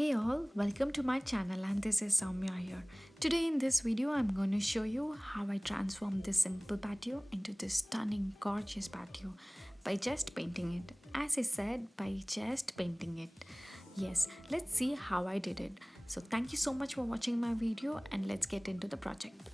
Hey all, welcome to my channel and this is Soumya here. Today in this video I'm going to show you how I transformed this simple patio into this stunning gorgeous patio by just painting it. As I said, by just painting it. Yes, let's see how I did it. So thank you so much for watching my video and let's get into the project.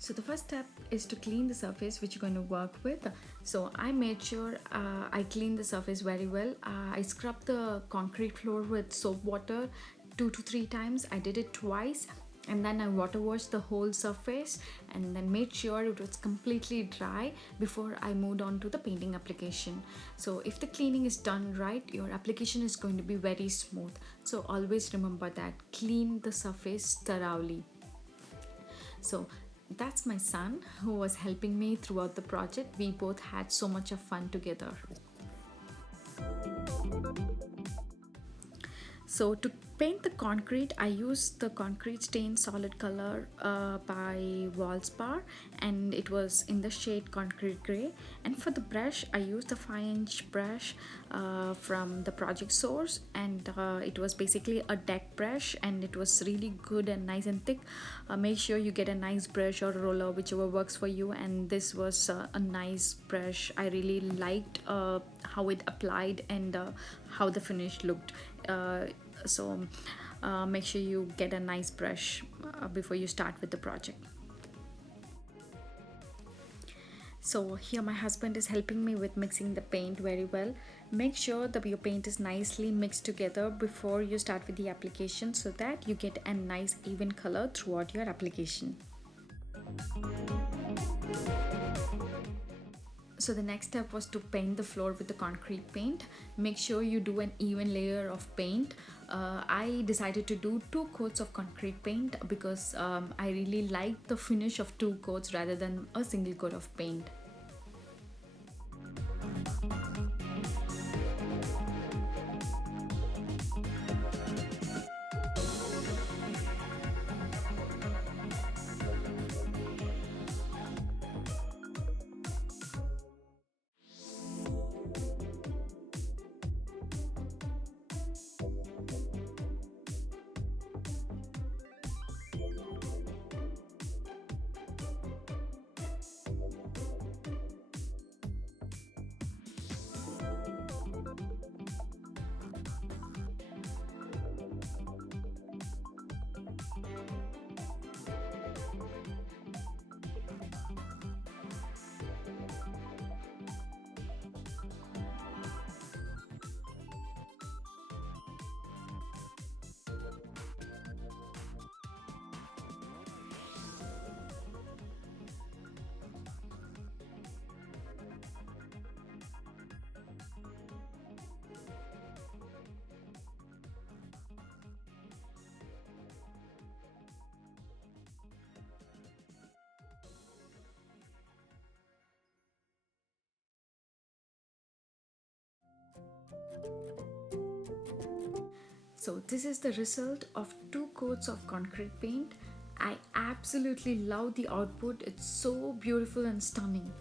So the first step is to clean the surface which you're going to work with. So I made sure I cleaned the surface very well. I scrubbed the concrete floor with soap water 2 to 3 times. I did it twice and then I water washed the whole surface and then made sure it was completely dry before I moved on to the painting application. So if the cleaning is done right, your application is going to be very smooth. So always remember that, clean the surface thoroughly. So that's my son who was helping me throughout the project. We both had so much of fun together. So to paint the concrete, I used the concrete stain solid color by Wallspar, and it was in the shade concrete gray. And for the brush, I used the 5-inch brush from the project source, and it was basically a deck brush, and it was really good and nice and thick. Make sure you get a nice brush or a roller, whichever works for you. And this was a nice brush. I really liked how it applied and how the finish looked. So make sure you get a nice brush before you start with the project. So here my husband is helping me with mixing the paint very well. Make sure that your paint is nicely mixed together before you start with the application so that you get a nice even color throughout your application. So the next step was to paint the floor with the concrete paint. Make sure you do an even layer of paint. I decided to do 2 coats of concrete paint because I really liked the finish of 2 coats rather than a single coat of paint. So this is the result of 2 coats of concrete paint. I absolutely love the output. It's so beautiful and stunning.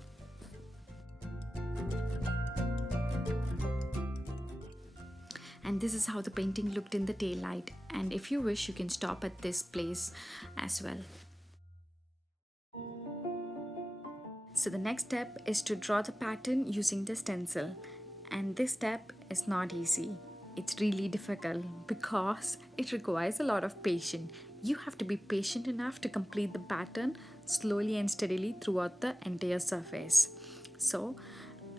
And this is how the painting looked in the daylight. And if you wish, you can stop at this place as well. So the next step is to draw the pattern using the stencil. And this step is not easy. It's really difficult because it requires a lot of patience. You have to be patient enough to complete the pattern slowly and steadily throughout the entire surface. So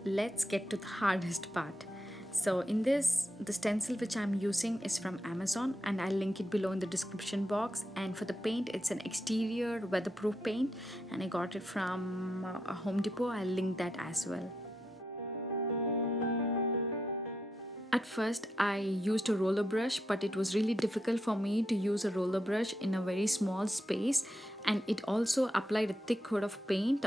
let's get to the hardest part. So in this, the stencil which I'm using is from Amazon and I'll link it below in the description box. And for the paint, it's an exterior weatherproof paint and I got it from a Home Depot. I'll link that as well. At first I used a roller brush, but it was really difficult for me to use a roller brush in a very small space, and it also applied a thick coat of paint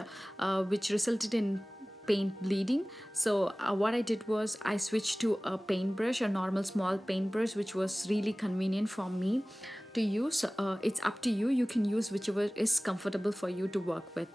which resulted in paint bleeding. So what I did was I switched to a paintbrush, a normal small paintbrush, which was really convenient for me to use. It's up to you. You can use whichever is comfortable for you to work with.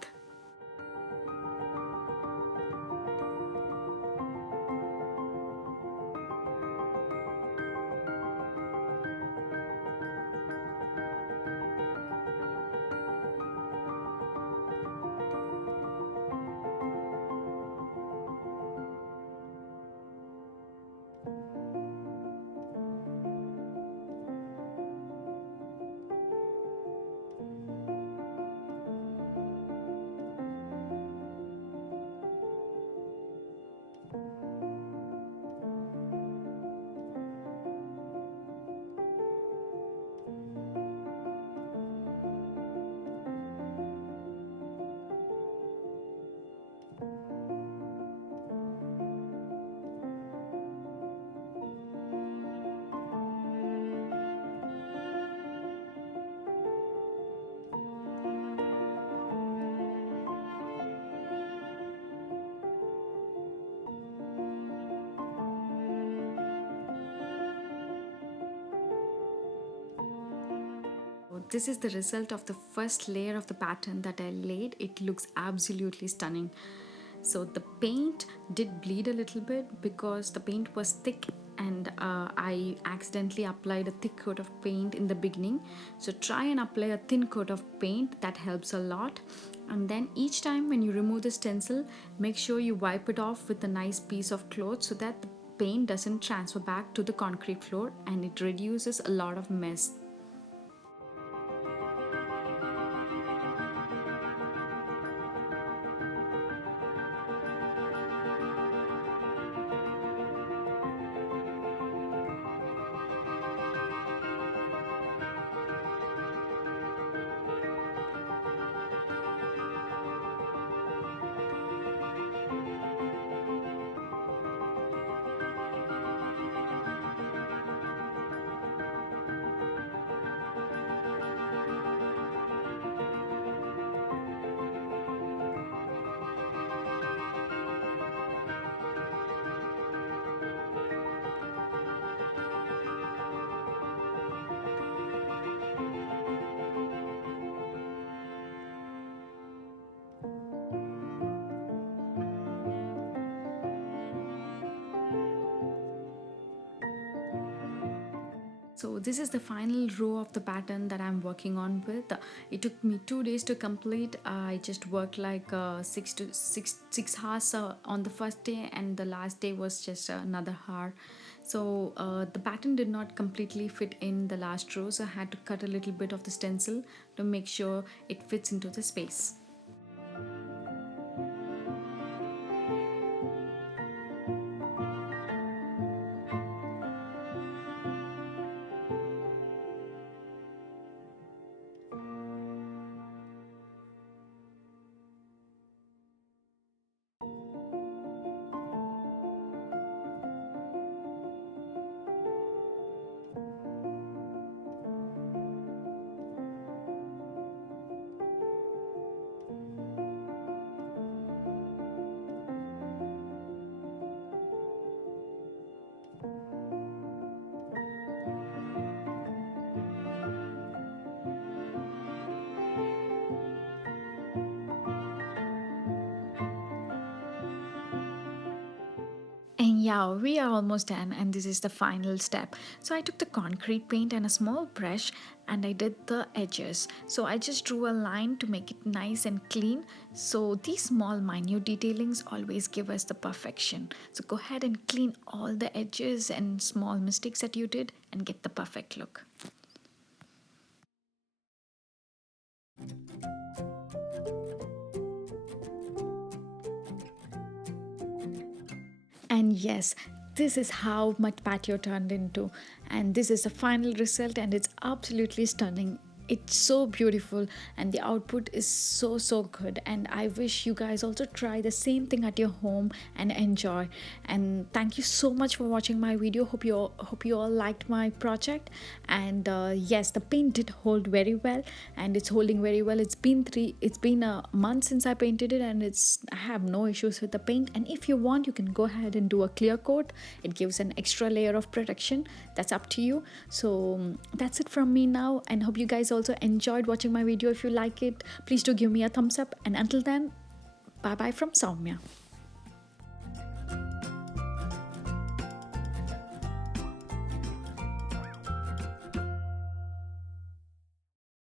this is the result of the first layer of the pattern that I laid. It looks absolutely stunning. So the paint did bleed a little bit because the paint was thick, and I accidentally applied a thick coat of paint in the beginning. So try and apply a thin coat of paint, that helps a lot. And then each time when you remove the stencil, make sure you wipe it off with a nice piece of cloth so that the paint doesn't transfer back to the concrete floor, and it reduces a lot of mess. So this is the final row of the pattern that I'm working on with. It took me 2 days to complete. I just worked like 6 hours on the first day, and the last day was just another hour. So the pattern did not completely fit in the last row, so I had to cut a little bit of the stencil to make sure it fits into the space. And yeah, we are almost done, and this is the final step. So I took the concrete paint and a small brush, and I did the edges. So I just drew a line to make it nice and clean. So these small minute detailings always give us the perfection. So go ahead and clean all the edges and small mistakes that you did and get the perfect look. And yes, this is how my patio turned into, and this is the final result, and it's absolutely stunning. It's so beautiful, and the output is so good, and I wish you guys also try the same thing at your home and enjoy. And thank you so much for watching my video. Hope you all liked my project. And yes, the paint did hold very well, and it's holding very well. It's been a month since I painted it, and I have no issues with the paint. And if you want, you can go ahead and do a clear coat. It gives an extra layer of protection. That's up to you. So that's it from me now, and hope you guys also enjoyed watching my video. If you like it, please do give me a thumbs up, and until then, bye bye from Soumya.